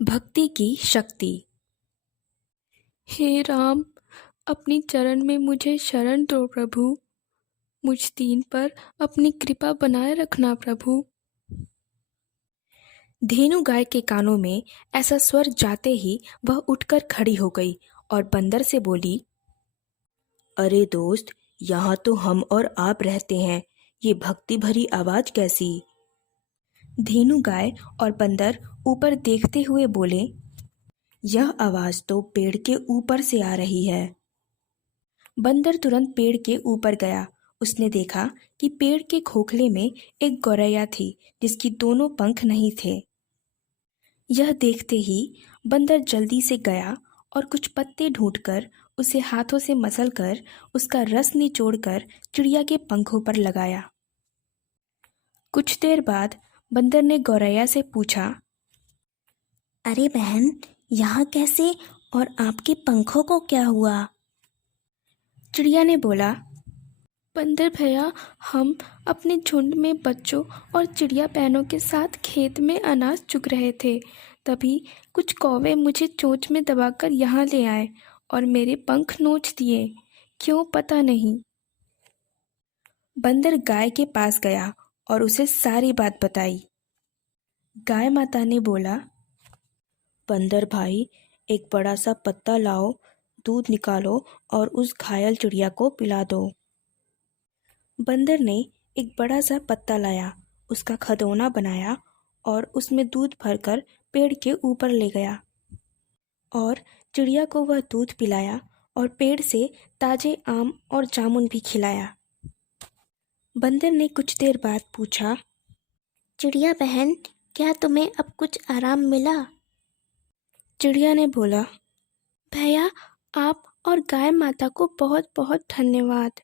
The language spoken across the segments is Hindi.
भक्ति की शक्ति। हे राम, अपनी चरण में मुझे शरण दो प्रभु। मुझ दीन पर अपनी कृपा बनाए रखना प्रभु। धेनु गाय के कानों में ऐसा स्वर जाते ही वह उठकर खड़ी हो गई और बंदर से बोली, अरे दोस्त, यहाँ तो हम और आप रहते हैं, ये भक्ति भरी आवाज कैसी? धेनु गाय और बंदर ऊपर देखते हुए बोले, यह आवाज तो पेड़ के ऊपर से आ रही है। बंदर तुरंत पेड़ के ऊपर गया। उसने देखा कि पेड़ के खोखले में एक गौरैया थी जिसकी दोनों पंख नहीं थे। यह देखते ही बंदर जल्दी से गया और कुछ पत्ते ढूंढकर उसे हाथों से मसलकर उसका रस निचोड़कर चिड़िया के पंखों पर लगाया। कुछ देर बाद बंदर ने गौरैया से पूछा, अरे बहन, यहाँ कैसे और आपके पंखों को क्या हुआ? चिड़िया ने बोला, बंदर भैया, हम अपने झुंड में बच्चों और चिड़िया बहनों के साथ खेत में अनाज चुग रहे थे। तभी कुछ कौवे मुझे चोंच में दबाकर यहाँ ले आए और मेरे पंख नोच दिए। क्यों पता नहीं। बंदर गाय के पास गया और उसे सारी बात बताई। गाय माता ने बोला, बंदर भाई, एक बड़ा सा पत्ता लाओ, दूध निकालो और उस घायल चिड़िया को पिला दो। बंदर ने एक बड़ा सा पत्ता लाया, उसका खदौना बनाया और उसमें दूध भरकर पेड़ के ऊपर ले गया और चिड़िया को वह दूध पिलाया और पेड़ से ताजे आम और जामुन भी खिलाया। बंदर ने कुछ देर बाद पूछा, चिड़िया बहन, क्या तुम्हें अब कुछ आराम मिला? चिड़िया ने बोला, भैया, आप और गाय माता को बहुत बहुत धन्यवाद।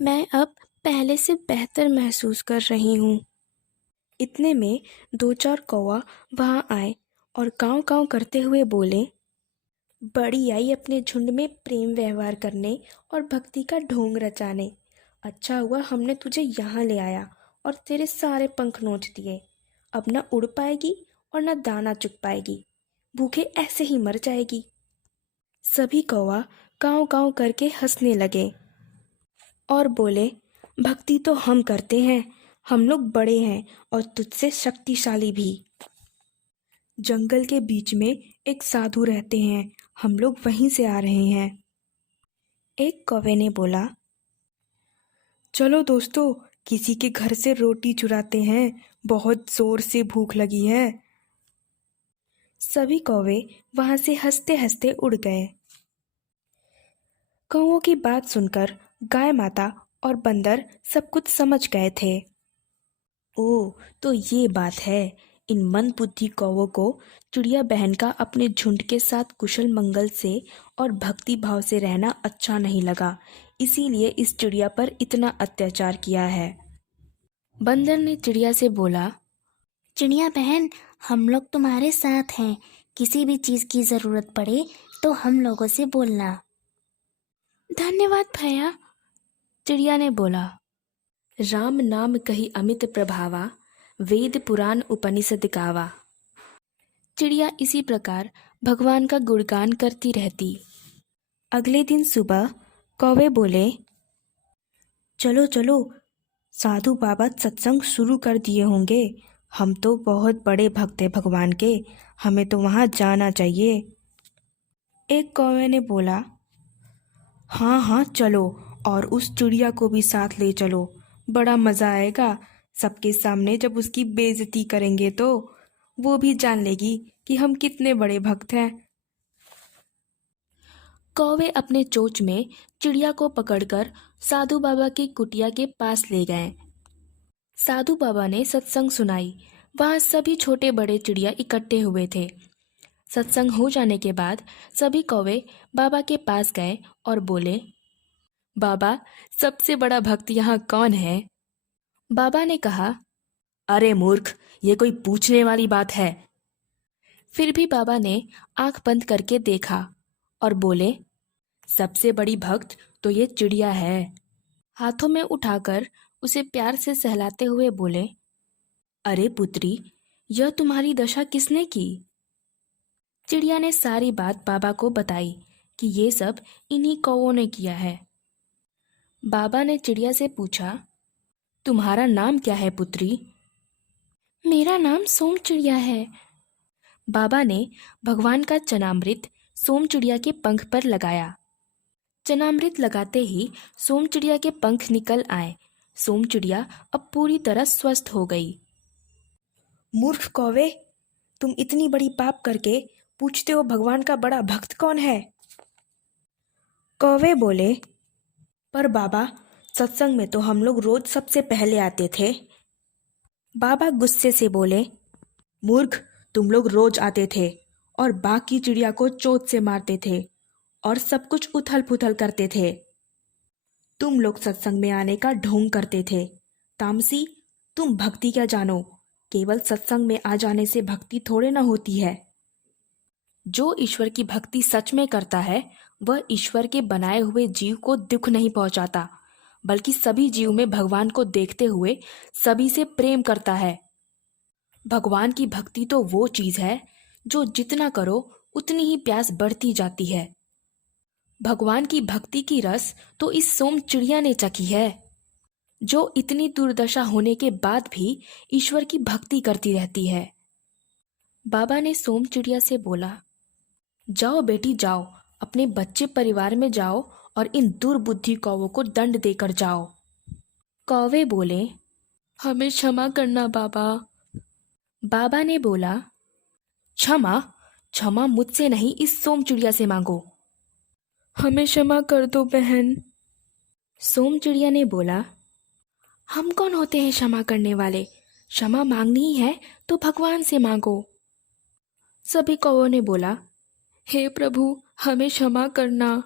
मैं अब पहले से बेहतर महसूस कर रही हूँ। इतने में दो चार कौवा वहाँ आए और काँव काँव करते हुए बोले, बड़ी आई अपने झुंड में प्रेम व्यवहार करने और भक्ति का ढोंग रचाने। अच्छा हुआ हमने तुझे यहाँ ले आया और तेरे सारे पंख नोच दिए। अब न उड़ पाएगी और न दाना चुग पाएगी, भूखे ऐसे ही मर जाएगी। सभी कौवा काँव काँव करके हंसने लगे और बोले, भक्ति तो हम करते हैं, हम लोग बड़े हैं और तुझसे शक्तिशाली भी। जंगल के बीच में एक साधु रहते हैं, हम लोग वहीं से आ रहे हैं। एक कौवे ने बोला, चलो दोस्तों, किसी के घर से रोटी चुराते हैं, बहुत जोर से भूख लगी है। सभी कौवे वहां से हंसते हंसते उड़ गए। कौवों की बात सुनकर गाय माता और बंदर सब कुछ समझ गए थे। ओह, तो ये बात है। इन मंदबुद्धि कौवों को चिड़िया बहन का अपने झुंड के साथ कुशल मंगल से और भक्ति भाव से रहना अच्छा नहीं लगा, इसीलिए इस चिड़िया पर इतना अत्याचार किया है। बंदर ने चिड़िया से बोला, चिड़िया बहन, हम लोग तुम्हारे साथ हैं। किसी भी चीज की जरूरत पड़े तो हम लोगों से बोलना। धन्यवाद भैया। चिड़िया ने बोला, राम नाम कही अमित प्रभावा, वेद पुराण उपनिषद गावा। चिड़िया इसी प्रकार भगवान का गुणगान करती रहती। अगले दिन सुबह कौवे बोले, चलो चलो, साधु बाबा सत्संग शुरू कर दिए होंगे। हम तो बहुत बड़े भक्त हैं भगवान के, हमें तो वहाँ जाना चाहिए। एक कौवे ने बोला, हाँ हाँ चलो, और उस चिड़िया को भी साथ ले चलो, बड़ा मज़ा आएगा। सबके सामने जब उसकी बेइज्जती करेंगे तो वो भी जान लेगी कि हम कितने बड़े भक्त हैं। कौवे अपने चोंच में चिड़िया को पकड़कर साधु बाबा की कुटिया के पास ले गए। साधु बाबा ने सत्संग सुनाई। वहाँ सभी छोटे बड़े चिड़िया इकट्ठे हुए थे। सत्संग हो जाने के बाद सभी कौवे बाबा के पास गए और बोले, बाबा, सबसे बड़ा भक्त यहाँ कौन है? बाबा ने कहा, अरे मूर्ख, ये कोई पूछने वाली बात है? फिर भी बाबा ने आंख बंद करके देखा और बोले, सबसे बड़ी भक्त तो ये चिड़िया है। हाथों में उठाकर उसे प्यार से सहलाते हुए बोले, अरे पुत्री, यह तुम्हारी दशा किसने की? चिड़िया ने सारी बात बाबा को बताई कि ये सब इन्हीं कौवों ने किया है। बाबा ने चिड़िया से पूछा, तुम्हारा नाम क्या है पुत्री? मेरा नाम सोम चिड़िया है। बाबा ने भगवान का चनामृत सोम चिड़िया के पंख पर लगाया। चनामृत लगाते ही सोम चिड़िया के पंख निकल आए। सोम चिड़िया अब पूरी तरह स्वस्थ हो गई। मूर्ख कौवे, तुम इतनी बड़ी पाप करके पूछते हो भगवान का बड़ा भक्त कौन है? कौवे बोले, पर बाबा, सत्संग में तो हम लोग रोज सबसे पहले आते थे। बाबा गुस्से से बोले, मूर्ख, तुम लोग रोज आते थे और बाकी चिड़िया को चोट से मारते थे और सब कुछ उथल पुथल करते थे। तुम लोग सत्संग में आने का ढोंग करते थे। तामसी, तुम भक्ति क्या जानो? केवल सत्संग में आ जाने से भक्ति थोड़े ना होती है। जो ईश्वर की भक्ति सच में करता है वह ईश्वर के बनाए हुए जीव को दुख नहीं पहुंचाता, बल्कि सभी जीव में भगवान को देखते हुए सभी से प्रेम करता है। भगवान की भक्ति तो वो चीज है जो जितना करो उतनी ही प्यास बढ़ती जाती है। भगवान की भक्ति की रस तो इस सोम चिड़िया ने चखी है, जो इतनी दुर्दशा होने के बाद भी ईश्वर की भक्ति करती रहती है। बाबा ने सोम चिड़िया से बोला, जाओ बेटी जाओ, अपने बच्चे परिवार में जाओ और इन दुर्बुद्धि कौवों को दंड देकर जाओ। कौवे बोले, हमें क्षमा करना बाबा। बाबा ने बोला, क्षमा? क्षमा मुझसे नहीं, इस सोम चिड़िया से मांगो। हमें क्षमा कर दो बहन। सोम चिड़िया ने बोला, हम कौन होते हैं क्षमा करने वाले? क्षमा मांगनी ही है तो भगवान से मांगो। सभी कौवों ने बोला, हे प्रभु, हमें क्षमा करना।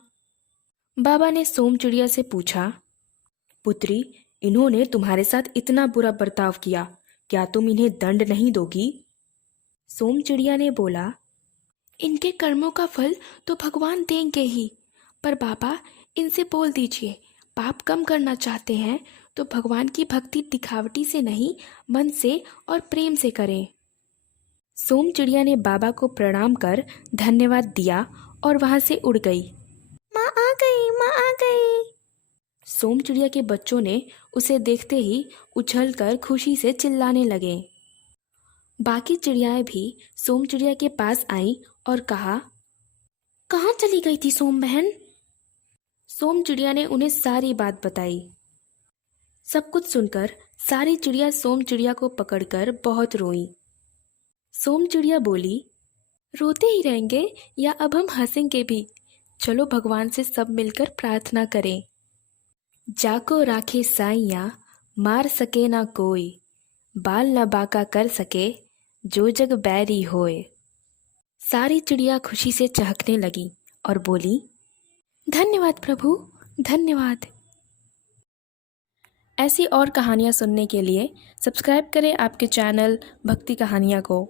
बाबा ने सोम चिड़िया से पूछा, पुत्री, इन्होंने तुम्हारे साथ इतना बुरा बर्ताव किया, क्या तुम इन्हें दंड नहीं दोगी? सोम चिड़िया ने बोला, इनके कर्मों का फल तो भगवान देंगे ही, पर बाबा इनसे बोल दीजिए, पाप कम करना चाहते हैं तो भगवान की भक्ति दिखावटी से नहीं, मन से और प्रेम से करें। सोम चिड़िया ने बाबा को प्रणाम कर धन्यवाद दिया और वहां से उड़ गई। माँ आ गई, माँ आ गई। सोम चिड़िया के बच्चों ने उसे देखते ही उछलकर खुशी से चिल्लाने लगे। बाकी चिड़ियाएं भी सोम चिड़िया के पास आईं और कहा, कहाँ चली गई थी सोम बहन? सोम चिड़िया ने उन्हें सारी बात बताई। सब कुछ सुनकर सारी चिड़िया सोम चिड़िया को पकड़कर बहुत रोईं। सोम चिड़िया बोली, रोते ही रहेंगे या अब हम हंसेंगे भी? चलो भगवान से सब मिलकर प्रार्थना करें। जाको राखे साइया, मार सके ना कोई, बाल न बाका कर सके, जो जग बैरी होए। सारी चिड़िया खुशी से चहकने लगी और बोली, धन्यवाद प्रभु, धन्यवाद। ऐसी और कहानियाँ सुनने के लिए सब्सक्राइब करें आपके चैनल भक्ति कहानियाँ को।